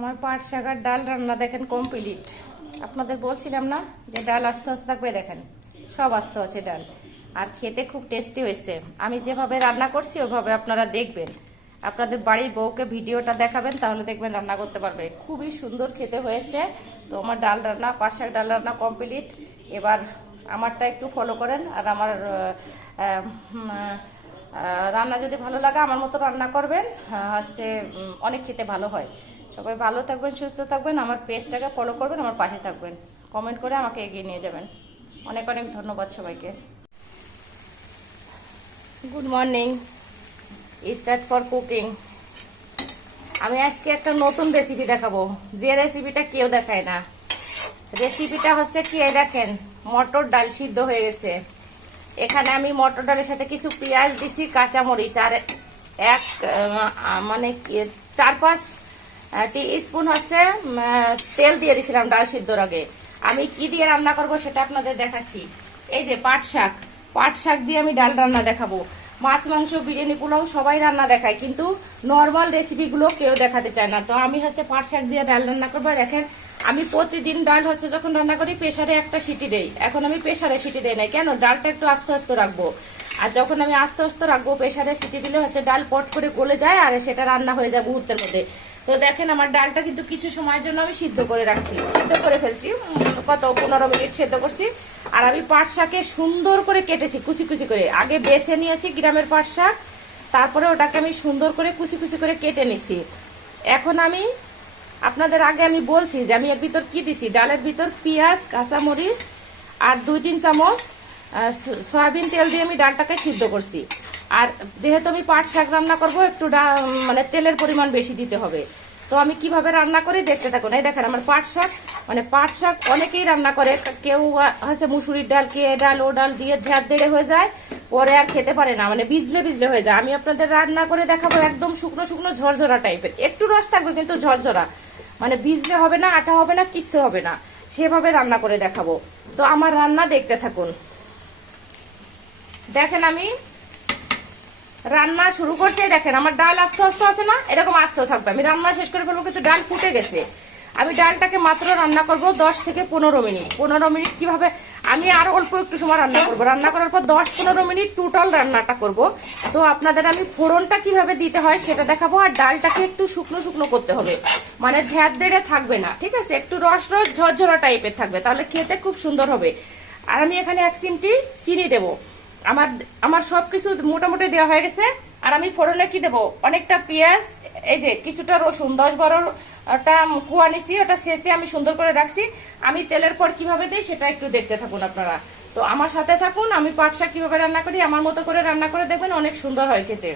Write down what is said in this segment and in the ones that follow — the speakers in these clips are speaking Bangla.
আমার পাট শাকের ডাল রান্না দেখেন কমপ্লিট। আপনাদের বলছিলাম না যে ডাল আস্তে আস্তে থাকবে, দেখেন সব আস্তে আছে ডাল, আর খেতে খুব টেস্টি হয়েছে। আমি যেভাবে রান্না করছি ওইভাবে আপনারা দেখবেন, আপনাদের বাড়ির বউকে ভিডিওটা দেখাবেন, তাহলে দেখবেন রান্না করতে পারবে। খুবই সুন্দর খেতে হয়েছে। তো আমার ডাল রান্না, পাট শাক ডাল রান্না কমপ্লিট। এবার আমারটা একটু ফলো করেন, আর আমার রান্না যদি ভালো লাগে আমার মতো রান্না করবেন, হচ্ছে অনেক খেতে ভালো হয়। সবাই ভালো থাকবেন, সুস্থ থাকবেন, আমার পেজটাকে ফলো করবেন, আমার পাশে থাকবেন, কমেন্ট করে আমাকে এগিয়ে নিয়ে যাবেন। অনেক অনেক ধন্যবাদ সবাইকে। Good morning, start for cooking. আমি আজকে একটা নতুন রেসিপি দেখাবো, যে রেসিপিটা কেউ দেখায় না। রেসিপিটা হচ্ছে কি, দেখেন মটর ডাল সিদ্ধ হয়ে গেছে। এখানে আমি মটর ডালের সাথে কিছু পেঁয়াজ দিছি, কাঁচামরিচ, আর এক মানে 4-5 টিস্পুন হচ্ছে তেল দিয়ে দিয়েছিলাম ডাল সিদ্ধর আগে। আমি কি দিয়ে রান্না করব সেটা আপনাদের দেখাচ্ছি। এই যে পাট শাক দিয়ে আমি ডাল রান্না দেখাবো। মাছ মাংস বিরিয়ানি পোলাও সবাই রান্না দেখায়, কিন্তু নর্মাল রেসিপিগুলো কেউ দেখাতে চায় না। তো আমি হচ্ছে পাট শাক দিয়ে ডাল রান্না করবো। দেখেন আমি প্রতিদিন ডাল হচ্ছে যখন রান্না করি প্রেসারে একটা সিটি দেই। এখন আমি প্রেসারে সিটি দেই না, কেন, ডালটা একটু আস্তে আস্তে রাখবো। আর যখন আমি আস্তে আস্তে রাখবো প্রেসারে সিটি দিলে হচ্ছে ডাল পট করে গলে যায়, আর সেটা রান্না হয়ে যায় মুহূর্তের মধ্যে। তো দেখেন আমার ডালটা কিন্তু কিছু সময়ের জন্য আমি সিদ্ধ করে রাখছি, সিদ্ধ করে ফেলছি, কত 15 মিনিট সিদ্ধ করছি। আর আমি পাট শাকে সুন্দর করে কেটেছি কুচি কুচি করে, আগে বেছে নিয়েছি গ্রামের পাট শাক, তারপরে ওটাকে আমি সুন্দর করে কুচি কুচি করে কেটে নিছি। এখন আমি আপনাদের আগে আমি বলছি যে আমি এর ভিতর কি দিছি। ডালের ভিতর পেঁয়াজ, কাঁচামরিচ আর 2-3 চামচ সয়াবিন তেল দিয়ে আমি ডালটাকে সিদ্ধ করছি। আর যেহেতু আমি পাট শাক রান্না করব, একটু মানে তেলের পরিমাণ বেশি দিতে হবে। তো আমি কিভাবে রান্না করি দেখতে থাকুন। এই দেখেন আমার পাট শাক অনেকেই রান্না করে, কেউ হচ্ছে মুসুরির ডাল, কে ডাল ও ডাল দিয়ে ধ্যাত দেড়ে হয়ে যায়, পরে আর খেতে পারে না, মানে ভিজলে হয়ে যায়। আমি আপনাদের রান্না করে দেখাবো একদম শুকনো শুকনো ঝরঝরা টাইপের, একটু রস থাকবে কিন্তু ঝরঝরা, মানে ভিজলে হবে না, আটা হবে না, কিচ্ছু হবে না, সেভাবে রান্না করে দেখাবো। তো আমার রান্না দেখতে থাকুন। দেখেন আমি রান্না শুরু করছি, দেখেন আমার ডাল আস্তে আস্তে আছে না, এরকম আস্তেও থাকবে। আমি রান্না শেষ করে ফেলবো, কিন্তু ডাল ফুটে গেছে। আমি ডালটাকে মাত্র রান্না করব 10 থেকে 15 মিনিট। 15 মিনিট কিভাবে, আমি আরো অল্প একটু সময় রান্না করব। রান্না করার পর 10-15 মিনিট টোটাল রান্নাটা করব। তো আপনাদের আমি ফোড়নটা কিভাবে দিতে হয় সেটা দেখাবো। আর ডালটাকে একটু শুকনো শুকনো করতে হবে, মানে ধ্যাত দেড়ে থাকবে না, ঠিক আছে, একটু রস রস ঝরঝরা টাইপের থাকবে, তাহলে খেতে খুব সুন্দর হবে। আর আমি এখানে 1 চিমটি চিনি দেবো। আমার সবকিছু মোটামুটি দেওয়া হয়ে গেছে। আর আমি ফোড়নে কি দেবো, অনেকটা পেঁয়াজ, এই যে কিছুটা রসুন, 10-12টা কুয়া নিছি, ওটা শেষে আমি সুন্দর করে রাখছি। আমি তেলের পর কিভাবে দিই সেটা একটু দেখতে থাকুন আপনারা। তো আমার সাথে থাকুন, আমি পাট শাক কিভাবে রান্না করি আমার মতো করে রান্না করে দেখবেন, অনেক সুন্দর হয় খেতে।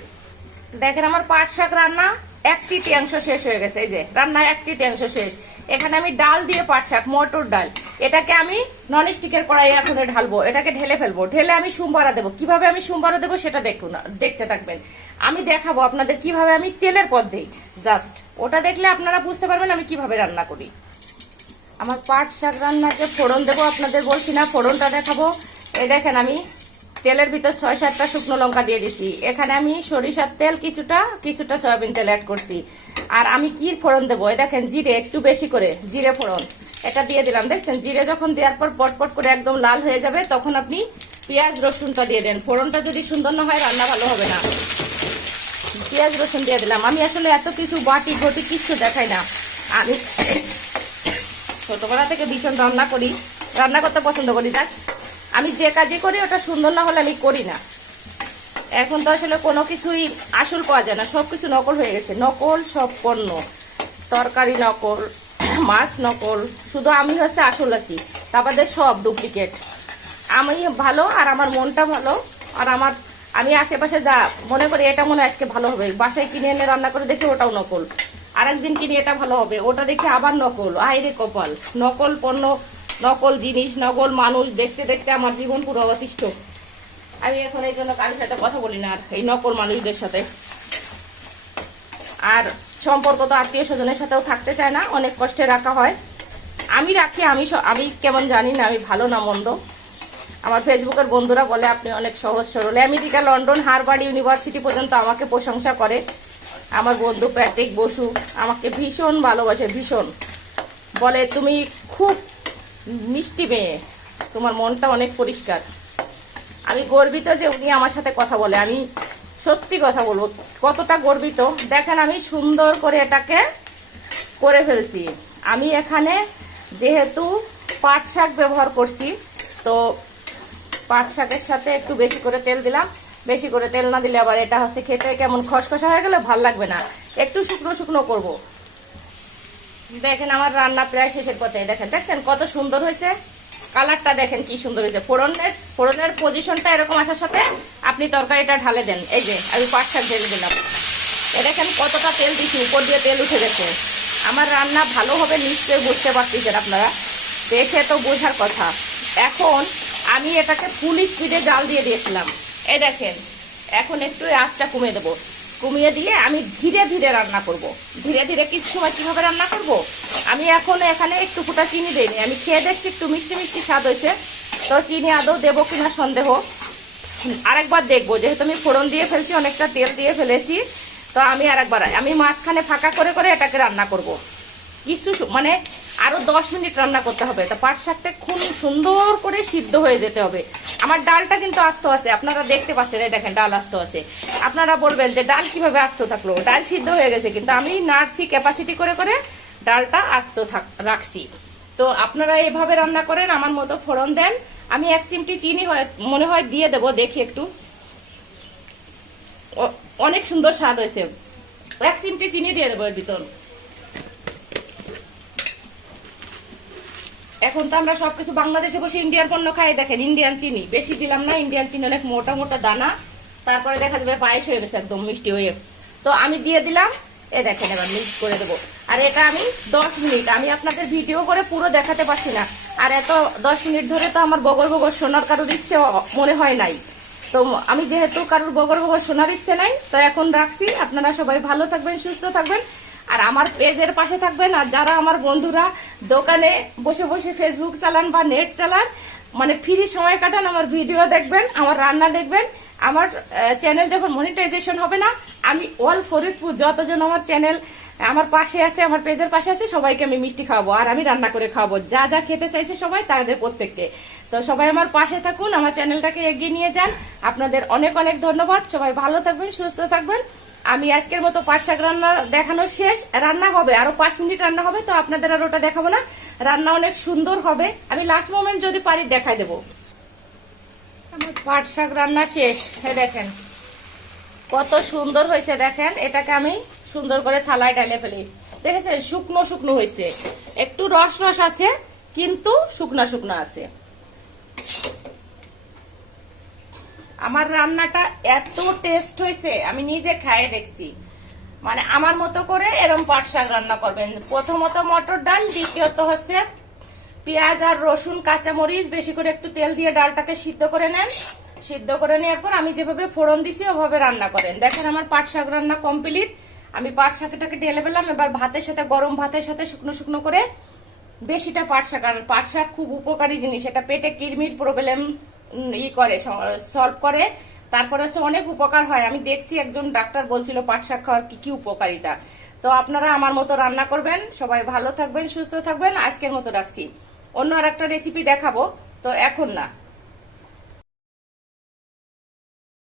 দেখেন আমার পাট শাক রান্না 1/3 শেষ হয়ে গেছে। এই যে রান্না 1/3 শেষ। এখানে আমি ডাল দিয়ে পাট শাক, মটর ডাল, এটাকে আমি ননস্টিকের কড়াই এখন ঢালবো, এটাকে ঢেলে ফেলবো। ঢেলে আমি সোমবারা দেবো। কিভাবে আমি সোমবারা দেবো সেটা দেখুন, দেখতে থাকবেন। আমি দেখাবো আপনাদের কিভাবে আমি তেলের পর দিই, জাস্ট ওটা দেখলে আপনারা বুঝতে পারবেন আমি কিভাবে রান্না করি। আমার পাট শাক রান্নাতে ফোড়ন দেবো, আপনাদের বলছি না, ফোড়নটা দেখাবো। এই দেখেন আমি তেলের ভিতর 6-7টা শুকনো লঙ্কা দিয়ে দিচ্ছি। এখানে আমি সরিষার তেল কিছুটা সয়াবিন তেল অ্যাড করছি। আর আমি কি ফোড়ন দেবো, এই দেখেন জিরে, একটু বেশি করে জিরে ফোড়ন এটা দিয়ে দিলাম। দেখছেন জিরে যখন দেওয়ার পর পটপট করে একদম লাল হয়ে যাবে, তখন আপনি পেঁয়াজ রসুনটা দিয়ে দেন। ফোড়নটা যদি সুন্দর না হয় রান্না ভালো হবে না। পেঁয়াজ রসুন দিয়ে দিলাম। আমি আসলে এত কিছু বাটি ঘটি কিচ্ছু দেখাই না। আমি ছোটবেলা থেকে ভীষণ রান্না করতে পছন্দ করি। যাক, আমি যে কাজই করি ওটা সুন্দর না হলে আমি করি না। এখন তো আসলে কোনো কিছুই আসল পাওয়া যায় না, সব কিছু নকল হয়ে গেছে। নকল সব পণ্য, তরকারি নকল, মাছ নকল, শুধু আমি হচ্ছে আসল আছি, তারপরে সব ডুপ্লিকেট। আমি ভালো, আর আমার মনটা ভালো, আর আমি আশেপাশে যা মনে করি এটা মনে আজকে ভালো হবে, বাসায় কিনে এনে রান্না করে দেখি ওটাও নকল। আর একদিন কিনে এটা ভালো হবে, ওটা দেখি আবার নকল। আইরে কপাল, নকল পণ্য, নকল জিনিস, নকল মানুষ দেখতে দেখতে আমার জীবন পুরো অতিষ্ঠ। আমি এখন এই জন্য কারোর সাথে কথা বলি না আর এই নকল মানুষদের সাথে। আর সম্পর্ক তো আত্মীয় স্বজনের সাথেও থাকতে চায় না, অনেক কষ্টে রাখা হয়। আমি রাখি, আমি কেমন জানি না আমি ভালো না মন্দ। আমার ফেসবুকের বন্ধুরা বলে আপনি অনেক সহজ সরল। আমেরিকা, লন্ডন, হার্ভার্ড ইউনিভার্সিটি পর্যন্ত আমাকে প্রশংসা করে। আমার বন্ধু প্যাট্রিক বসু আমাকে ভীষণ ভালোবাসে, ভীষণ বলে তুমি খুব মিষ্টি মেয়ে, তোমার মনটা অনেক পরিষ্কার। আমি গর্বিত যে উনি আমার সাথে কথা বলে। আমি সত্যি কথা বলবো কতটা গর্বিত। দেখেন আমি সুন্দর করে এটাকে করে ফেলছি। আমি এখানে যেহেতু পাট শাক ব্যবহার করছি, তো পাট শাকের সাথে একটু বেশি করে তেল দিলাম। বেশি করে তেল না দিলে আবার এটা হচ্ছে খেতে কেমন খসখসা হয়ে গেলে ভাল লাগবে না, একটু শুকনো শুকনো করব। দেখেন আমার রান্না প্রায় শেষের পথে। দেখেন দেখছেন কত সুন্দর হয়েছে, কালারটা দেখেন কি সুন্দর হয়েছে। ফোড়নের পজিশনটা এরকম আসার সাথে আপনি তরকারিটা ঢালে দেন। এই যে আমি পাট শাক ঢেলে দিলাম। দেখেন কতটা তেল দিচ্ছি, উপর দিয়ে তেল উঠে গেছে। আমার রান্না ভালো হবে নিশ্চয়ই বুঝতে পারতেছেন আপনারা, দেখে তো বোঝার কথা। এখন আমি এটাকে ফুল স্পিডে জাল দিয়ে দিয়েছিলাম। এই দেখেন এখন একটু আঁচটা কমিয়ে দেবো, কমিয়ে দিয়ে আমি ধীরে ধীরে রান্না করব। ধীরে ধীরে কিছু সময় কীভাবে রান্না করব, আমি এখন এখানে একটু ফুটা চিনি দিইনি। আমি খেয়ে দেখছি একটু মিষ্টি মিষ্টি স্বাদ হয়েছে, তো চিনি আদৌ দেবো কিনা সন্দেহ। আরেকবার দেখবো, যেহেতু আমি ফোড়ন দিয়ে ফেলছি, অনেকটা তেল দিয়ে ফেলেছি, তো আমি আরেকবার আমি মাঝখানে ফাঁকা করে করে এটাকে রান্না করব। কিছু মানে আরো 10 মিনিট রান্না করতে হবে। তা পাট শাকটা খুব সুন্দর করে সিদ্ধ হয়ে যেতে হবে। আমার ডালটা কিন্তু আস্ত আছে, আপনারা দেখতে পাচ্ছেন, এই দেখেন ডাল আস্ত আছে। আপনারা বলবেন যে ডাল কিভাবে আস্ত থাকলো, ডাল সিদ্ধ হয়ে গেছে, কিন্তু আমি নাড়ছি ক্যাপাসিটি করে করে ডালটা আস্ত রাখছি। তো আপনারা এইভাবে রান্না করেন, আমার মতো ফোড়ন দেন। আমি 1 চিমটি চিনি মনে হয় দিয়ে দেবো, দেখি একটু। অনেক সুন্দর স্বাদ হয়েছে। 1 চিমটি চিনি দিয়ে দেবো এর ভিতর। এখন তো আমরা সবকিছু বাংলাদেশে বসে ইন্ডিয়ান পণ্য খাই। দেখেন ইন্ডিয়ান চিনি বেশি দিলাম না, ইন্ডিয়ান চিনি অনেক মোটা মোটা দানা, তারপরে দেখা যাবে পায়েস হয়ে গেছে একদম মিষ্টি হয়ে। তো আমি দিয়ে দিলাম, এ দেখেন এবার মিক্স করে দেবো। আর এটা আমি 10 মিনিট, আমি আপনাদের ভিডিও করে পুরো দেখাতে পারছি না। আর এত 10 মিনিট ধরে তো আমার বগর বগর শোনার কারোর ইচ্ছে মনে হয় নাই। তো আমি যেহেতু কারোর বগর বগর শোনার ইচ্ছে নাই, তো এখন রাখছি। আপনারা সবাই ভালো থাকবেন, সুস্থ থাকবেন, আর আমার পেজের পাশে থাকবেন। আর যারা আমার বন্ধুরা দোকানে বসে বসে ফেসবুক চালান বা নেট চালান, মানে ফ্রি সময় কাটান, আমার ভিডিও দেখবেন, আমার রান্না দেখবেন। আমার চ্যানেল যখন মনিটাইজেশন হবে না, আমি অল ফরিদপুর যতজন আমার চ্যানেল আমার পাশে আছে, আমার পেজের পাশে আছে, সবাইকে আমি মিষ্টি খাওয়াবো, আর আমি রান্না করে খাওয়াবো। যা যা খেতে চাইছে সবাই, তাদের প্রত্যেককে। তো সবাই আমার পাশে থাকুন, আমার চ্যানেলটাকে এগিয়ে নিয়ে যান। আপনাদের অনেক অনেক ধন্যবাদ। সবাই ভালো থাকবেন, সুস্থ থাকবেন। আমি আজকের মতো পাট শাক রান্না দেখানো শেষ। রান্না হবে আরো 5 মিনিট রান্না হবে, তো আপনাদের আর ওটা দেখাবো না। রান্না অনেক সুন্দর হবে, আমি লাস্ট মোমেন্ট যদি পারি দেখাই দেবো। আমার পাট শাক রান্না শেষ। দেখেন কত সুন্দর হয়েছে। দেখেন এটাকে আমি সুন্দর করে থালায় ঢেলে ফেলি। দেখেছেন শুকনো শুকনো হয়েছে, একটু রস রস আছে, কিন্তু শুকনা শুকনা আছে। আমার রান্নাটা এত টেস্ট হয়েছে, আমি নিজে খাইয়ে দেখছি। মানে আমার মতো করে এরকম পাট শাক রান্না করবেন। প্রথমত মটর ডাল, দ্বিতীয়ত হচ্ছে পেঁয়াজ আর রসুন কাঁচামরিচ বেশি করে একটু তেল দিয়ে ডালটাকে সিদ্ধ করে নেন। সিদ্ধ করে নেওয়ার পর আমি যেভাবে ফোড়ন দিছি ওভাবে রান্না করেন। দেখেন আমার পাট শাক রান্না কমপ্লিট। আমি পাট শাকটাকে ঢেলে ফেললাম। এবার ভাতের সাথে, গরম ভাতের সাথে শুকনো শুকনো করে বেশিটা পাট শাক। আর পাট শাক খুব উপকারী জিনিস, এটা পেটে কিডনির প্রবলেম করে, সলভ করে। তারপরে হচ্ছে অনেক উপকার হয়। আমি দেখছি একজন ডাক্তার বলছিল পাট শাক খাওয়ার কি কি উপকারিতা। তো আপনারা আমার মতো রান্না করবেন। সবাই ভালো থাকবেন, সুস্থ থাকবেন। আজকের মতো রাখছি, অন্য আর একটা রেসিপি দেখাবো, তো এখন না।